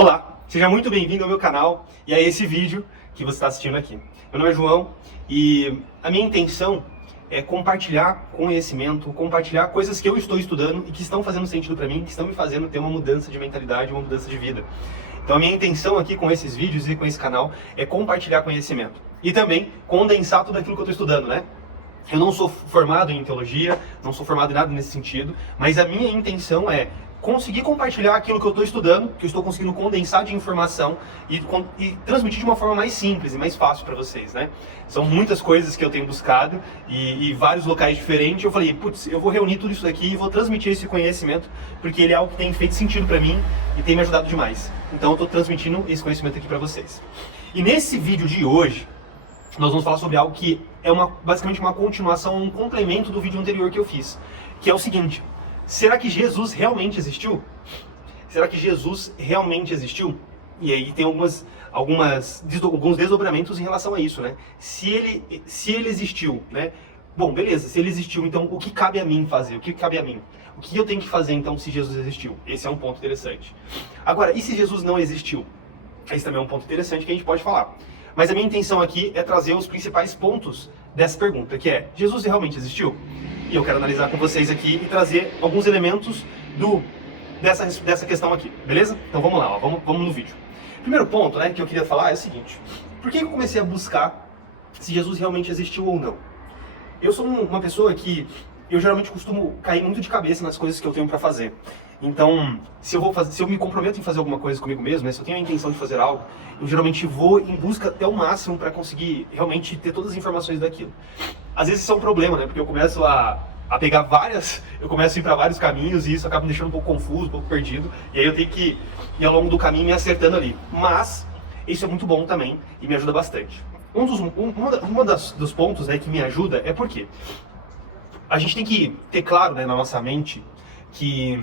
Olá, seja muito bem-vindo ao meu canal e a esse vídeo que você está assistindo aqui. Meu nome é João e a minha intenção é compartilhar conhecimento, compartilhar coisas que eu estou estudando e que estão fazendo sentido para mim, que estão me fazendo ter uma mudança de mentalidade, uma mudança de vida. Então a minha intenção aqui com esses vídeos e com esse canal é compartilhar conhecimento e também condensar tudo aquilo que eu estou estudando, né? Eu não sou formado em teologia, não sou formado em nada nesse sentido, mas a minha intenção é conseguir compartilhar aquilo que eu estou estudando, que eu estou conseguindo condensar de informação e transmitir de uma forma mais simples e mais fácil para vocês, né? São muitas coisas que eu tenho buscado e vários locais diferentes. Eu falei, putz, eu vou reunir tudo isso daqui e vou transmitir esse conhecimento, porque ele é algo que tem feito sentido para mim e tem me ajudado demais. Então eu estou transmitindo esse conhecimento aqui para vocês. E nesse vídeo de hoje, nós vamos falar sobre algo que é basicamente uma continuação, um complemento do vídeo anterior que eu fiz, que é o seguinte: será que Jesus realmente existiu? Será que Jesus realmente existiu? E aí tem alguns desdobramentos em relação a isso, né? Se ele existiu, né? Bom, beleza, se ele existiu, então o que cabe a mim fazer? O que cabe a mim? O que eu tenho que fazer, então, se Jesus existiu? Esse é um ponto interessante. Agora, e se Jesus não existiu? Esse também é um ponto interessante que a gente pode falar. Mas a minha intenção aqui é trazer os principais pontos dessa pergunta, que é: Jesus realmente existiu? E eu quero analisar com vocês aqui e trazer alguns elementos dessa questão aqui, beleza? Então vamos lá, ó, vamos no vídeo. Primeiro ponto, né, que eu queria falar é o seguinte: por que eu comecei a buscar se Jesus realmente existiu ou não? Eu sou uma pessoa que eu geralmente costumo cair muito de cabeça nas coisas que eu tenho para fazer. Então, se eu me comprometo em fazer alguma coisa comigo mesmo, né, se eu tenho a intenção de fazer algo, eu geralmente vou em busca até o máximo para conseguir realmente ter todas as informações daquilo. Às vezes isso é um problema, né, porque eu começo a pegar eu começo a ir para vários caminhos e isso acaba me deixando um pouco confuso, um pouco perdido, e aí eu tenho que ir ao longo do caminho me acertando ali. Mas isso é muito bom também e me ajuda bastante. Dos pontos, né, que me ajuda é porque a gente tem que ter claro, né, na nossa mente que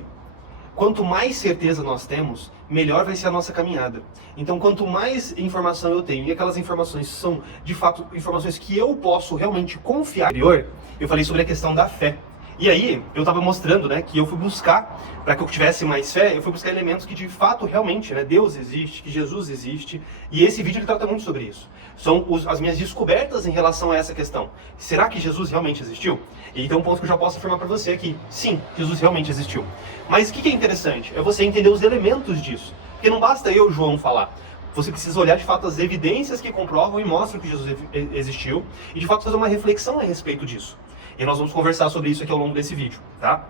quanto mais certeza nós temos, melhor vai ser a nossa caminhada. Então, quanto mais informação eu tenho, e aquelas informações são, de fato, informações que eu posso realmente confiar. Eu falei sobre a questão da fé. E aí, eu estava mostrando, né, que eu fui buscar, para que eu tivesse mais fé, eu fui buscar elementos que de fato, realmente, né, Deus existe, que Jesus existe, e esse vídeo ele trata muito sobre isso. São as minhas descobertas em relação a essa questão. Será que Jesus realmente existiu? E então, um ponto que eu já posso afirmar para você aqui: sim, Jesus realmente existiu. Mas o que é interessante? É você entender os elementos disso. Porque não basta eu, João, falar. Você precisa olhar de fato as evidências que comprovam e mostram que Jesus existiu, e de fato fazer uma reflexão a respeito disso. E nós vamos conversar sobre isso aqui ao longo desse vídeo, tá?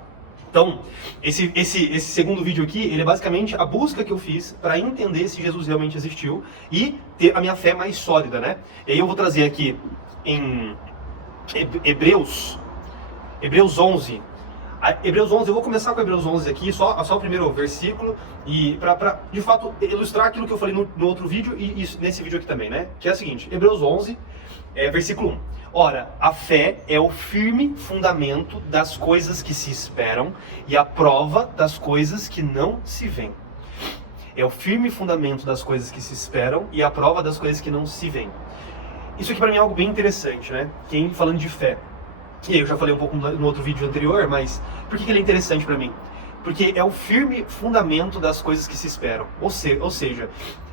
Então, esse segundo vídeo aqui, ele é basicamente a busca que eu fiz para entender se Jesus realmente existiu e ter a minha fé mais sólida, né? E aí eu vou trazer aqui em Hebreus 11. Hebreus 11, eu vou começar com Hebreus 11 aqui, só o primeiro versículo, e para de fato ilustrar aquilo que eu falei no outro vídeo e isso, nesse vídeo aqui também, né? Que é o seguinte: Hebreus 11, versículo 1. Ora, a fé é o firme fundamento das coisas que se esperam e a prova das coisas que não se veem. É o firme fundamento das coisas que se esperam e a prova das coisas que não se veem. Isso aqui para mim é algo bem interessante, né? Falando de fé. E eu já falei um pouco no outro vídeo anterior, mas por que ele é interessante para mim? Porque é o firme fundamento das coisas que se esperam. Ou seja,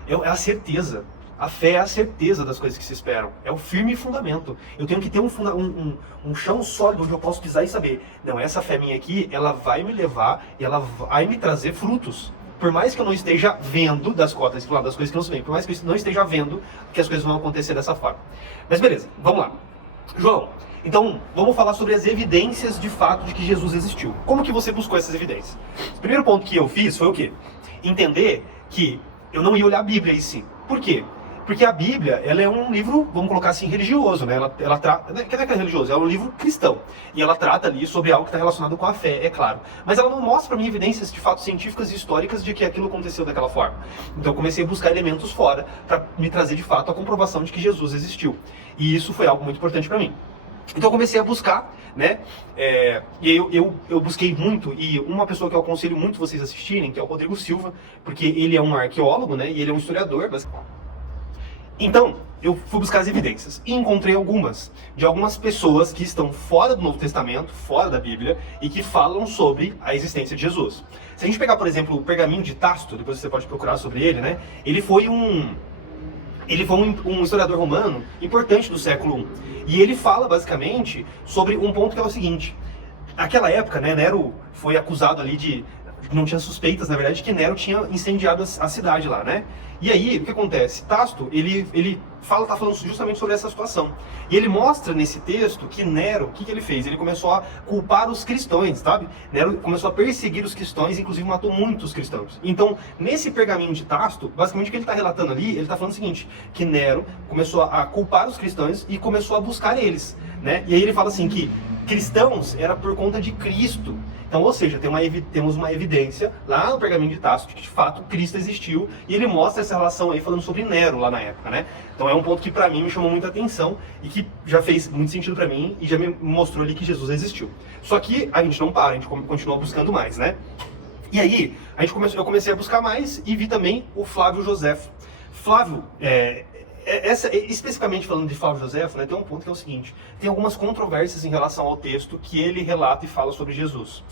é a certeza. A fé é a certeza das coisas que se esperam. É o firme fundamento. Eu tenho que ter um chão sólido onde eu posso pisar e saber: não, essa fé minha aqui, ela vai me levar e ela vai me trazer frutos. Por mais que eu não esteja vendo das coisas que não se veem, por mais que eu não esteja vendo que as coisas vão acontecer dessa forma. Mas beleza, vamos lá. João, então vamos falar sobre as evidências de fato de que Jesus existiu. Como que você buscou essas evidências? O primeiro ponto que eu fiz foi o quê? Entender que eu não ia olhar a Bíblia aí sim. Por quê? Porque a Bíblia, ela é um livro, vamos colocar assim, religioso, né? Ela trata, não é que é religioso, é um livro cristão. E ela trata ali sobre algo que está relacionado com a fé, é claro. Mas ela não mostra para mim evidências de fato científicas e históricas de que aquilo aconteceu daquela forma. Então eu comecei a buscar elementos fora para me trazer de fato a comprovação de que Jesus existiu. E isso foi algo muito importante para mim. Então eu comecei a buscar, né? E eu busquei muito, e uma pessoa que eu aconselho muito vocês assistirem, que é o Rodrigo Silva, porque ele é um arqueólogo, né? E ele é um historiador, mas Então, eu fui buscar as evidências e encontrei algumas, de algumas pessoas que estão fora do Novo Testamento, fora da Bíblia, e que falam sobre a existência de Jesus. Se a gente pegar, por exemplo, o Pergaminho de Tácito, depois você pode procurar sobre ele, né? Ele foi um historiador romano importante do século I. E ele fala, basicamente, sobre um ponto que é o seguinte. Naquela época, né, Nero foi acusado ali de... Não tinha suspeitas, na verdade, que Nero tinha incendiado a cidade lá, né? E aí, o que acontece? Tácito, ele tá falando justamente sobre essa situação. E ele mostra nesse texto que Nero, o que ele fez? Ele começou a culpar os cristãos, sabe? Nero começou a perseguir os cristãos, inclusive matou muitos cristãos. Então, nesse Pergaminho de Tácito, basicamente o que ele está relatando ali, ele está falando o seguinte, que Nero começou a culpar os cristãos e começou a buscar eles, né? E aí ele fala assim que cristãos era por conta de Cristo. Então, ou seja, temos uma evidência lá no Pergaminho de Tácito que de fato Cristo existiu, e ele mostra essa relação aí falando sobre Nero lá na época, né? Então é um ponto que pra mim me chamou muita atenção e que já fez muito sentido pra mim e já me mostrou ali que Jesus existiu. Só que a gente não para, a gente continua buscando mais, né? E aí, eu comecei a buscar mais e vi também o Flávio Joséfo. Flávio, especificamente falando de Flávio Joséfo, né, tem um ponto que é o seguinte: tem algumas controvérsias em relação ao texto que ele relata e fala sobre Jesus.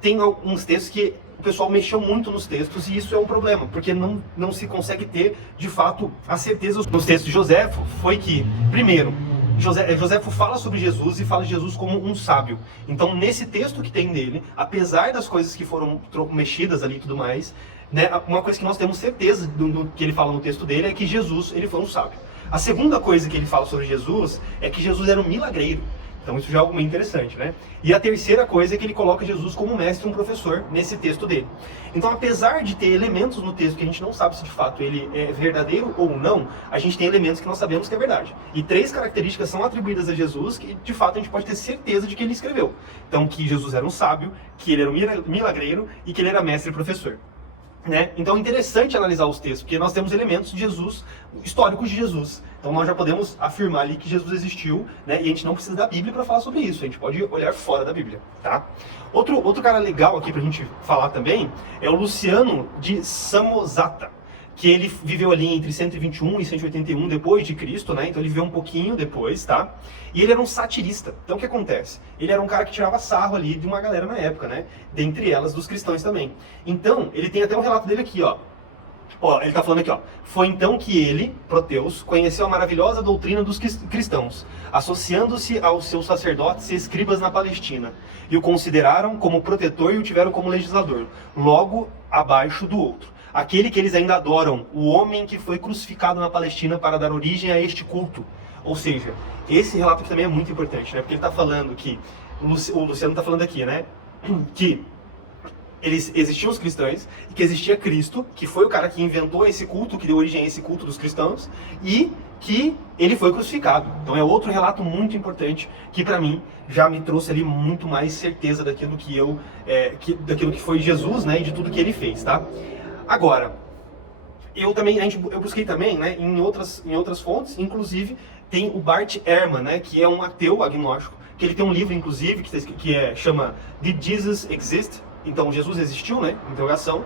Tem alguns textos que o pessoal mexeu muito nos textos e isso é um problema, porque não se consegue ter, de fato, a certeza. Nos textos de Joséfo foi que, primeiro, Joséfo fala sobre Jesus e fala de Jesus como um sábio. Então, nesse texto que tem nele, apesar das coisas que foram mexidas ali e tudo mais, né, uma coisa que nós temos certeza do que ele fala no texto dele é que Jesus, ele foi um sábio. A segunda coisa que ele fala sobre Jesus é que Jesus era um milagreiro. Então isso já é algo muito interessante, né? E a terceira coisa é que ele coloca Jesus como mestre e um professor nesse texto dele. Então, apesar de ter elementos no texto que a gente não sabe se de fato ele é verdadeiro ou não, a gente tem elementos que nós sabemos que é verdade. E 3 características são atribuídas a Jesus que de fato a gente pode ter certeza de que ele escreveu. Então, que Jesus era um sábio, que ele era um milagreiro e que ele era mestre e professor. Né? Então é interessante analisar os textos, porque nós temos elementos de Jesus, históricos de Jesus. Então nós já podemos afirmar ali que Jesus existiu, né? E a gente não precisa da Bíblia para falar sobre isso, a gente pode olhar fora da Bíblia, tá? Outro cara legal aqui pra gente falar também é o Luciano de Samosata, que ele viveu ali entre 121 e 181 depois de Cristo, né? Então ele viveu um pouquinho depois, tá? E ele era um satirista. Então o que acontece? Ele era um cara que tirava sarro ali de uma galera na época, né? Dentre elas dos cristãos também. Então, ele tem até um relato dele aqui, ó. Ó, ele tá falando aqui, ó. Foi então que ele, Proteus, conheceu a maravilhosa doutrina dos cristãos, associando-se aos seus sacerdotes e escribas na Palestina, e o consideraram como protetor e o tiveram como legislador, logo abaixo do outro. Aquele que eles ainda adoram, o homem que foi crucificado na Palestina para dar origem a este culto. Ou seja, esse relato aqui também é muito importante, né? Porque ele está falando que, o Luciano está falando aqui, né? Que existiam os cristãos e que existia Cristo, que foi o cara que inventou esse culto, que deu origem a esse culto dos cristãos, e que ele foi crucificado. Então é outro relato muito importante que para mim já me trouxe ali muito mais certeza daquilo daquilo que foi Jesus, né? E de tudo que ele fez, tá? Agora, eu busquei também, né, em outras fontes, inclusive tem o Bart Ehrman, né, que é um ateu agnóstico, que ele tem um livro, inclusive, chama Did Jesus Exist? Então, Jesus existiu, né, interrogação,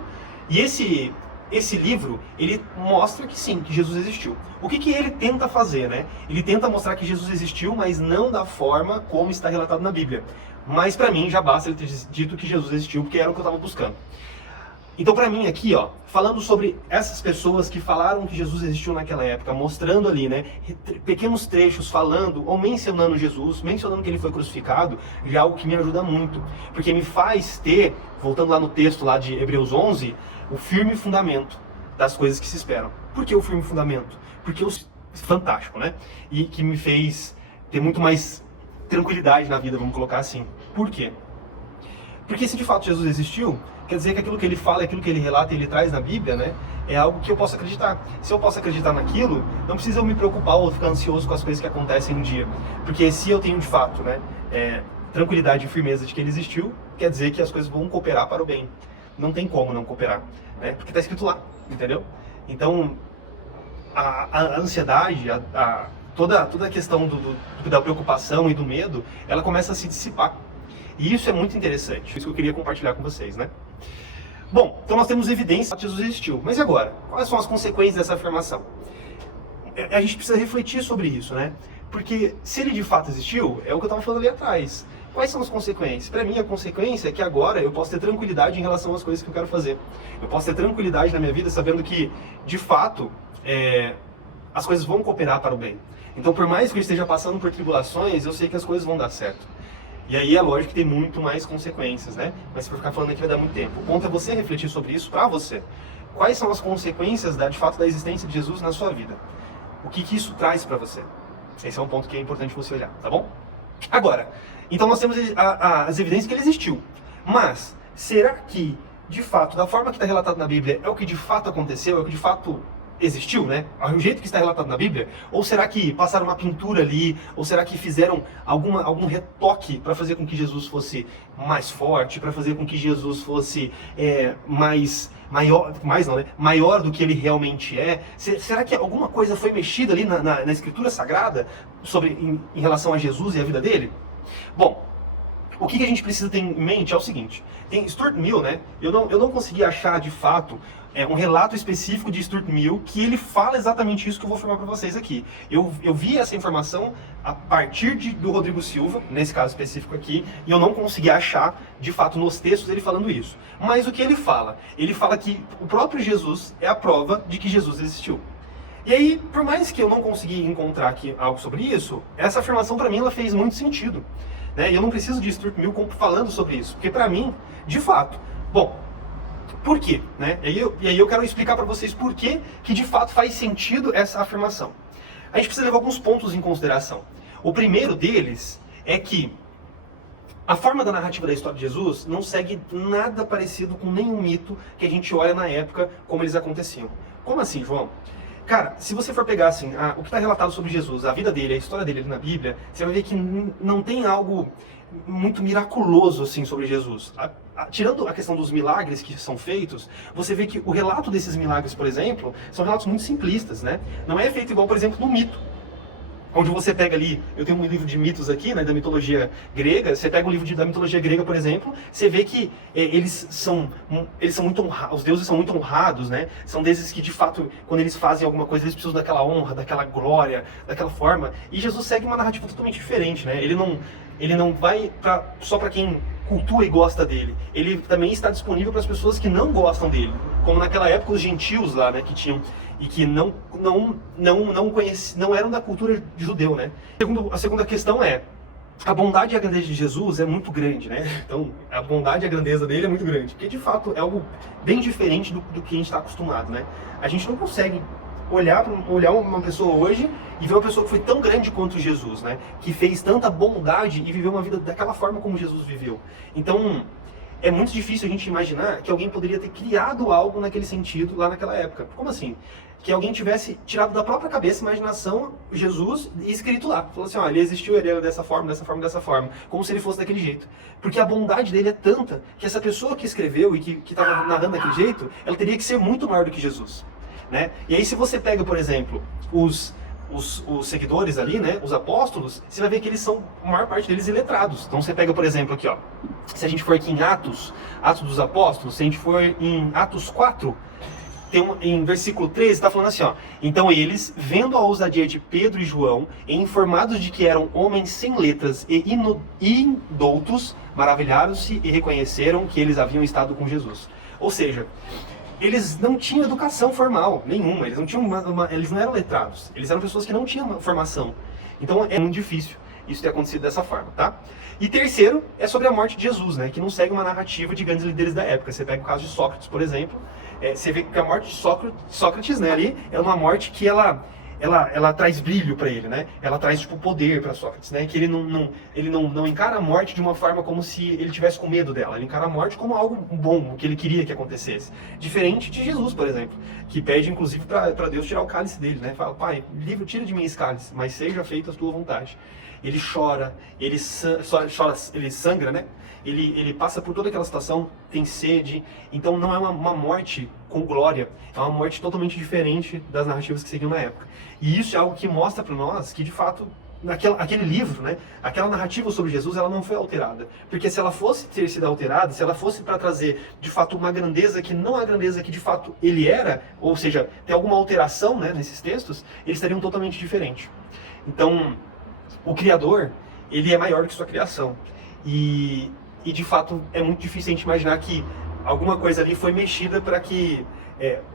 e esse livro, ele mostra que sim, que Jesus existiu. O que ele tenta fazer, né? Ele tenta mostrar que Jesus existiu, mas não da forma como está relatado na Bíblia. Mas para mim já basta ele ter dito que Jesus existiu, porque era o que eu estava buscando. Então, para mim aqui, ó, falando sobre essas pessoas que falaram que Jesus existiu naquela época, mostrando ali, né, pequenos trechos falando ou mencionando Jesus, mencionando que ele foi crucificado, já é algo que me ajuda muito, porque me faz ter, voltando lá no texto lá de Hebreus 11, o firme fundamento das coisas que se esperam. Por que o firme fundamento? Porque fantástico, né? E que me fez ter muito mais tranquilidade na vida, vamos colocar assim. Por quê? Porque se de fato Jesus existiu, quer dizer que aquilo que ele fala, aquilo que ele relata e ele traz na Bíblia, né, é algo que eu posso acreditar. Se eu posso acreditar naquilo, não precisa eu me preocupar ou ficar ansioso com as coisas que acontecem um dia. Porque se eu tenho de fato, né, tranquilidade e firmeza de que ele existiu, quer dizer que as coisas vão cooperar para o bem. Não tem como não cooperar, né, porque está escrito lá, entendeu? Então, a ansiedade, toda a questão da preocupação e do medo, ela começa a se dissipar. E isso é muito interessante, isso que eu queria compartilhar com vocês, né? Bom, então nós temos evidência que Jesus existiu. Mas e agora? Quais são as consequências dessa afirmação? a gente precisa refletir sobre isso, né? Porque se ele de fato existiu, é o que eu estava falando ali atrás. Quais são as consequências? Para mim, a consequência é que agora eu posso ter tranquilidade em relação às coisas que eu quero fazer. Eu posso ter tranquilidade na minha vida sabendo que, de fato, as coisas vão cooperar para o bem. Então, por mais que eu esteja passando por tribulações, eu sei que as coisas vão dar certo. E aí é lógico que tem muito mais consequências, né? Mas para ficar falando aqui vai dar muito tempo. O ponto é você refletir sobre isso para você. Quais são as consequências, de fato, da existência de Jesus na sua vida? O que isso traz para você? Esse é um ponto que é importante você olhar, tá bom? Agora, então nós temos as evidências que ele existiu. Mas, será que, de fato, da forma que está relatado na Bíblia, é o que de fato aconteceu, é o que de fato existiu, né? O jeito que está relatado na Bíblia? Ou será que passaram uma pintura ali? Ou será que fizeram algum retoque para fazer com que Jesus fosse mais forte, para fazer com que Jesus fosse maior do que ele realmente é? Será que alguma coisa foi mexida ali na Escritura Sagrada em relação a Jesus e a vida dele? Bom, o que a gente precisa ter em mente é o seguinte: tem Stuart Mill, né? Eu não consegui achar de fato um relato específico de Stuart Mill que ele fala exatamente isso que eu vou afirmar para vocês aqui. Eu vi essa informação a partir do Rodrigo Silva, nesse caso específico aqui, e eu não consegui achar de fato nos textos ele falando isso. Mas o que ele fala? Ele fala que o próprio Jesus é a prova de que Jesus existiu. E aí, por mais que eu não consegui encontrar aqui algo sobre isso, essa afirmação para mim ela fez muito sentido. Né? E eu não preciso de Stuart Mill falando sobre isso, porque para mim, de fato, bom, por quê? Né? E aí eu quero explicar para vocês por que de fato faz sentido essa afirmação. A gente precisa levar alguns pontos em consideração. O primeiro deles é que a forma da narrativa da história de Jesus não segue nada parecido com nenhum mito que a gente olha na época como eles aconteciam. Como assim, João? Cara, se você for pegar assim, o que está relatado sobre Jesus, a vida dele, a história dele na Bíblia, você vai ver que não tem algo muito miraculoso assim sobre Jesus. Tirando a questão dos milagres que são feitos, você vê que o relato desses milagres, por exemplo, são relatos muito simplistas, né? Não é feito igual, por exemplo, no mito. Onde você pega ali, eu tenho um livro de mitos aqui, né, da mitologia grega, você pega um livro da mitologia grega, por exemplo, você vê que eles são muito honrados, os deuses são muito honrados, né, são deuses que de fato, quando eles fazem alguma coisa, eles precisam daquela honra, daquela glória, daquela forma, e Jesus segue uma narrativa totalmente diferente, né, ele não vai só para quem cultua e gosta dele, ele também está disponível para as pessoas que não gostam dele, como naquela época os gentios lá, né, que tinham e que não eram da cultura judeu, né? A segunda questão é, a bondade e a grandeza de Jesus é muito grande, né? Então, a bondade e a grandeza dele é muito grande, porque de fato é algo bem diferente do que a gente está acostumado, né? A gente não consegue olhar uma pessoa hoje e ver uma pessoa que foi tão grande quanto Jesus, né? Que fez tanta bondade e viveu uma vida daquela forma como Jesus viveu. Então, é muito difícil a gente imaginar que alguém poderia ter criado algo naquele sentido lá naquela época. Como assim? Que alguém tivesse tirado da própria cabeça, imaginação, Jesus e escrito lá. Falou assim, ó, ele existiu, ele era dessa forma, dessa forma, dessa forma. Como se ele fosse daquele jeito. Porque a bondade dele é tanta que essa pessoa que escreveu e que estava narrando daquele jeito, ela teria que ser muito maior do que Jesus. Né? E aí se você pega, por exemplo, os seguidores ali, né, os apóstolos, você vai ver que eles são, a maior parte deles, iletrados. Então você pega, por exemplo, aqui, ó, se a gente for aqui em Atos dos Apóstolos, se a gente for em Atos 4, em versículo 13, está falando assim, ó, então eles, vendo a ousadia de Pedro e João, e informados de que eram homens sem letras e indoutos, maravilharam-se e reconheceram que eles haviam estado com Jesus. Ou seja, eles não tinham educação formal nenhuma, eles não eram letrados, eles eram pessoas que não tinham formação. Então é muito difícil isso ter acontecido dessa forma, tá? E terceiro, é sobre a morte de Jesus, né? Que não segue uma narrativa de grandes líderes da época. Você pega o caso de Sócrates, por exemplo, você vê que a morte de Sócrates, né, ali, é uma morte que ela traz brilho para ele, né? Ela traz tipo poder para Sócrates, né? Que ele não encara a morte de uma forma como se ele tivesse com medo dela. Ele encara a morte como algo bom, o que ele queria que acontecesse. Diferente de Jesus, por exemplo, que pede inclusive para Deus tirar o cálice dele, né? Fala, pai, tira de mim esse cálice, mas seja feita a tua vontade. Ele chora, ele sangra, né? Ele passa por toda aquela situação, tem sede, então não é uma morte com glória, é uma morte totalmente diferente das narrativas que seguiam na época. E isso é algo que mostra para nós que, de fato, aquele livro, né, aquela narrativa sobre Jesus, ela não foi alterada. Porque se ela fosse ter sido alterada, se ela fosse para trazer, de fato, uma grandeza que não é a grandeza que, de fato, ele era, ou seja, tem alguma alteração, né, nesses textos, eles estariam totalmente diferentes. Então, o Criador, ele é maior do que sua criação. E de fato, é muito difícil a gente imaginar que alguma coisa ali foi mexida para que...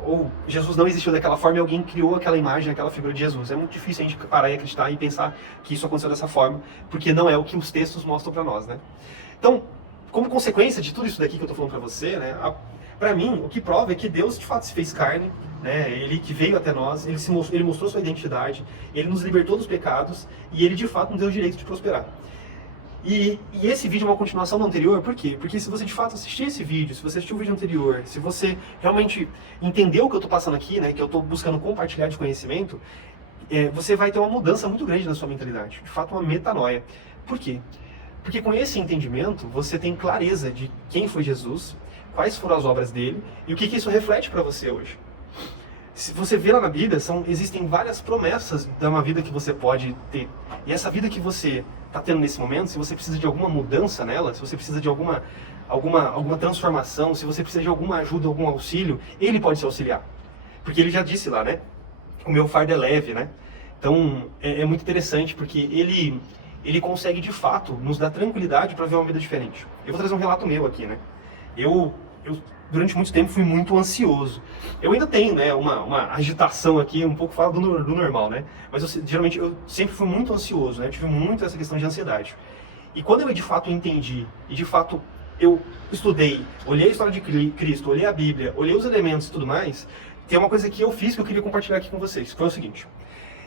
ou Jesus não existiu daquela forma e alguém criou aquela imagem, aquela figura de Jesus. É muito difícil a gente parar e acreditar e pensar que isso aconteceu dessa forma, porque não é o que os textos mostram para nós, né? Então, como consequência de tudo isso daqui que eu estou falando para você, né, para mim, o que prova é que Deus de fato se fez carne, né, ele que veio até nós, ele mostrou sua identidade, ele nos libertou dos pecados e ele de fato nos deu o direito de prosperar. E esse vídeo é uma continuação do anterior, por quê? Porque se você de fato assistir esse vídeo, se você assistiu o vídeo anterior, se você realmente entendeu o que eu estou passando aqui, né, que eu estou buscando compartilhar de conhecimento, você vai ter uma mudança muito grande na sua mentalidade, de fato uma metanoia. Por quê? Porque com esse entendimento, você tem clareza de quem foi Jesus, quais foram as obras dele e o que isso reflete para você hoje. Se você vê lá na Bíblia, existem várias promessas de uma vida que você pode ter. E essa vida que você está tendo nesse momento, se você precisa de alguma mudança nela, se você precisa de alguma transformação, se você precisa de alguma ajuda, algum auxílio, ele pode te auxiliar. Porque ele já disse lá, né? O meu fardo é leve, né? Então, é muito interessante porque ele consegue, de fato, nos dar tranquilidade para ver uma vida diferente. Eu vou trazer um relato meu aqui, né? Eu durante muito tempo fui muito ansioso. Eu ainda tenho, né, uma agitação aqui, um pouco fora do normal, né? Mas geralmente eu sempre fui muito ansioso, né? Eu tive muito essa questão de ansiedade. E quando eu de fato entendi, e de fato eu estudei, olhei a história de Cristo, olhei a Bíblia, olhei os elementos e tudo mais, tem uma coisa que eu fiz que eu queria compartilhar aqui com vocês, que foi o seguinte.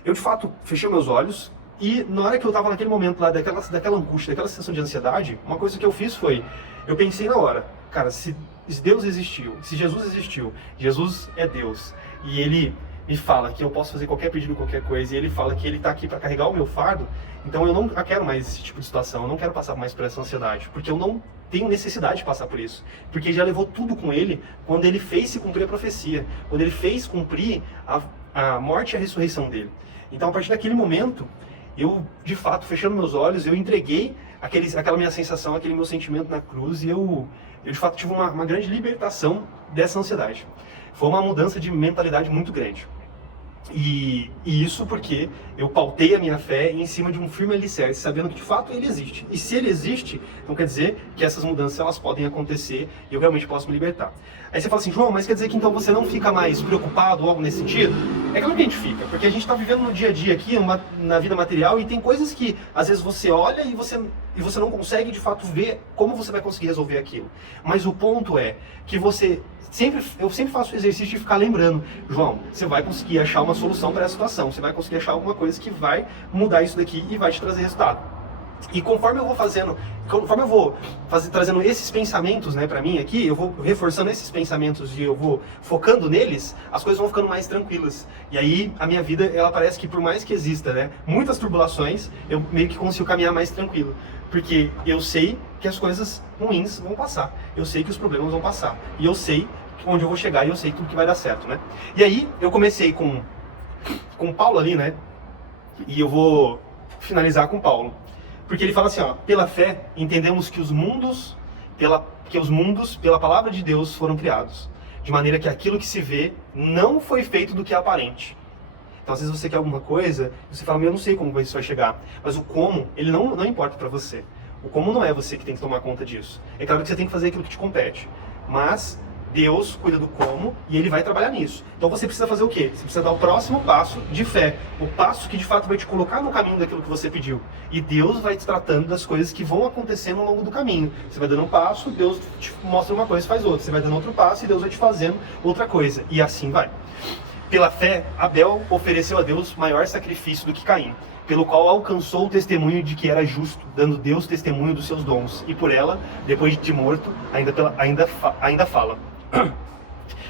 Eu de fato fechei meus olhos e na hora que eu estava naquele momento lá, daquela angústia, daquela sensação de ansiedade, uma coisa que eu fiz foi, eu pensei na hora, cara, se Deus existiu, se Jesus existiu, Jesus é Deus, e Ele me fala que eu posso fazer qualquer pedido, qualquer coisa, e Ele fala que Ele está aqui para carregar o meu fardo, então eu não quero mais esse tipo de situação, eu não quero passar mais por essa ansiedade, porque eu não tenho necessidade de passar por isso, porque Ele já levou tudo com Ele quando Ele fez se cumprir a profecia, quando Ele fez cumprir a morte e a ressurreição dele. Então a partir daquele momento, eu de fato, fechando meus olhos, eu entreguei aquela minha sensação, aquele meu sentimento na cruz, e eu de fato tive uma grande libertação dessa ansiedade. Foi uma mudança de mentalidade muito grande. E isso porque eu pautei a minha fé em cima de um firme alicerce, sabendo que de fato ele existe. E se ele existe, então quer dizer que essas mudanças elas podem acontecer e eu realmente posso me libertar. Aí você fala assim, João, mas quer dizer que então você não fica mais preocupado ou algo nesse sentido? É claro que a gente fica, porque a gente está vivendo no dia a dia aqui, na vida material, e tem coisas que às vezes você olha e você não consegue de fato ver como você vai conseguir resolver aquilo. Mas o ponto é que eu sempre faço o exercício de ficar lembrando, João, você vai conseguir achar uma solução para essa situação, você vai conseguir achar alguma coisa que vai mudar isso daqui e vai te trazer resultado. E conforme eu vou trazendo esses pensamentos, né, para mim aqui, eu vou reforçando esses pensamentos e eu vou focando neles, as coisas vão ficando mais tranquilas. E aí a minha vida, ela parece que por mais que exista, né, muitas tribulações, eu meio que consigo caminhar mais tranquilo. Porque eu sei que as coisas ruins vão passar, eu sei que os problemas vão passar, e eu sei onde eu vou chegar e eu sei tudo que vai dar certo, né? E aí eu comecei com Paulo ali, né? E eu vou finalizar com Paulo. Porque ele fala assim, ó, pela fé entendemos que os mundos, pela palavra de Deus foram criados, de maneira que aquilo que se vê não foi feito do que é aparente. Então às vezes você quer alguma coisa, e você fala, eu não sei como isso vai chegar, mas o como, ele não importa para você. O como não é você que tem que tomar conta disso. É claro que você tem que fazer aquilo que te compete, mas Deus cuida do como e Ele vai trabalhar nisso. Então você precisa fazer o quê? Você precisa dar o próximo passo de fé. O passo que de fato vai te colocar no caminho daquilo que você pediu. E Deus vai te tratando das coisas que vão acontecendo ao longo do caminho. Você vai dando um passo, Deus te mostra uma coisa e faz outra. Você vai dando outro passo e Deus vai te fazendo outra coisa. E assim vai. Pela fé, Abel ofereceu a Deus maior sacrifício do que Caim, pelo qual alcançou o testemunho de que era justo, dando Deus testemunho dos seus dons. E por ela, depois de morto, ainda fala.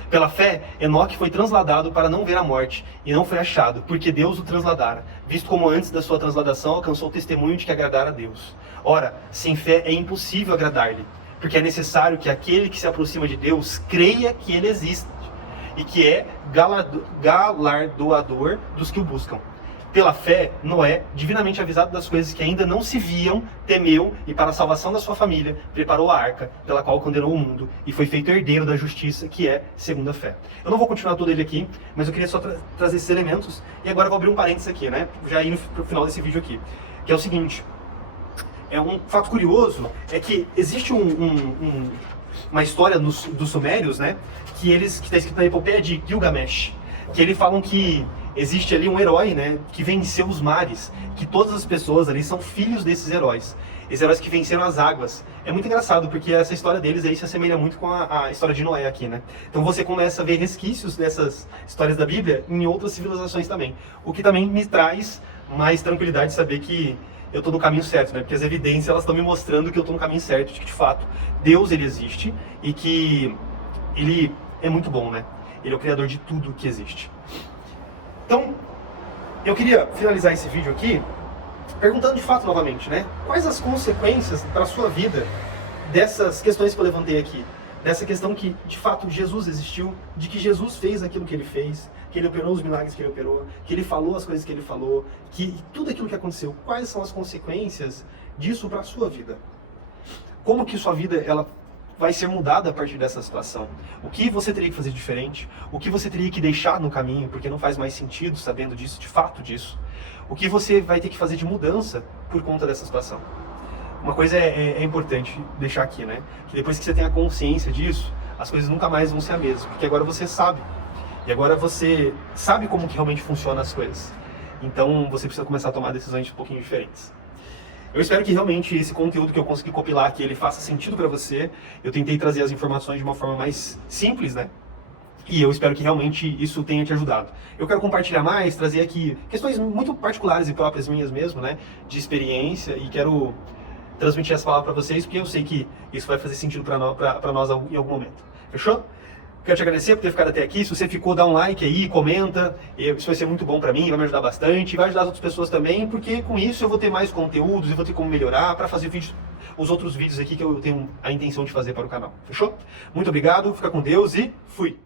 Pela fé, Enoque foi transladado para não ver a morte, e não foi achado, porque Deus o transladara, visto como antes da sua transladação alcançou o testemunho de que agradara a Deus. Ora, sem fé é impossível agradar-lhe, porque é necessário que aquele que se aproxima de Deus creia que ele existe, e que é galardoador dos que o buscam. Pela fé, Noé, divinamente avisado das coisas que ainda não se viam, temeu e para a salvação da sua família, preparou a arca, pela qual condenou o mundo e foi feito herdeiro da justiça, que é segundo a fé. Eu não vou continuar todo ele aqui, mas eu queria só trazer esses elementos, e agora eu vou abrir um parênteses aqui, né? Já indo pro final desse vídeo aqui, que é o seguinte. É um fato curioso, é que existe uma história dos sumérios, né? Que está escrito na epopeia de Gilgamesh, que eles falam que existe ali um herói, né, que venceu os mares, que todas as pessoas ali são filhos desses heróis. Esses heróis que venceram as águas. É muito engraçado, porque essa história deles aí se assemelha muito com a história de Noé aqui, né? Então você começa a ver resquícios dessas histórias da Bíblia em outras civilizações também. O que também me traz mais tranquilidade de saber que eu estou no caminho certo, né? Porque as evidências, elas estão me mostrando que eu estou no caminho certo, de que de fato Deus, ele existe e que ele é muito bom, né? Ele é o criador de tudo que existe. Então, eu queria finalizar esse vídeo aqui perguntando de fato novamente, né? Quais as consequências para a sua vida dessas questões que eu levantei aqui? Dessa questão que, de fato, Jesus existiu, de que Jesus fez aquilo que ele fez, que ele operou os milagres que ele operou, que ele falou as coisas que ele falou, que tudo aquilo que aconteceu, quais são as consequências disso para a sua vida? Como que sua vida, ela vai ser mudada a partir dessa situação? O que você teria que fazer diferente? O que você teria que deixar no caminho, porque não faz mais sentido sabendo disso, de fato disso? O que você vai ter que fazer de mudança por conta dessa situação? Uma coisa é importante deixar aqui, né? Que depois que você tem a consciência disso, as coisas nunca mais vão ser a mesma, porque agora você sabe. E agora você sabe como que realmente funcionam as coisas. Então você precisa começar a tomar decisões um pouquinho diferentes. Eu espero que realmente esse conteúdo que eu consegui compilar aqui, ele faça sentido para você. Eu tentei trazer as informações de uma forma mais simples, né? E eu espero que realmente isso tenha te ajudado. Eu quero compartilhar mais, trazer aqui questões muito particulares e próprias minhas mesmo, né? De experiência, e quero transmitir essa palavra para vocês, porque eu sei que isso vai fazer sentido para nós em algum momento. Fechou? Quero te agradecer por ter ficado até aqui. Se você ficou, dá um like aí, comenta. Isso vai ser muito bom pra mim, vai me ajudar bastante. E vai ajudar as outras pessoas também, porque com isso eu vou ter mais conteúdos, eu vou ter como melhorar para fazer os outros vídeos aqui que eu tenho a intenção de fazer para o canal. Fechou? Muito obrigado, fica com Deus e fui!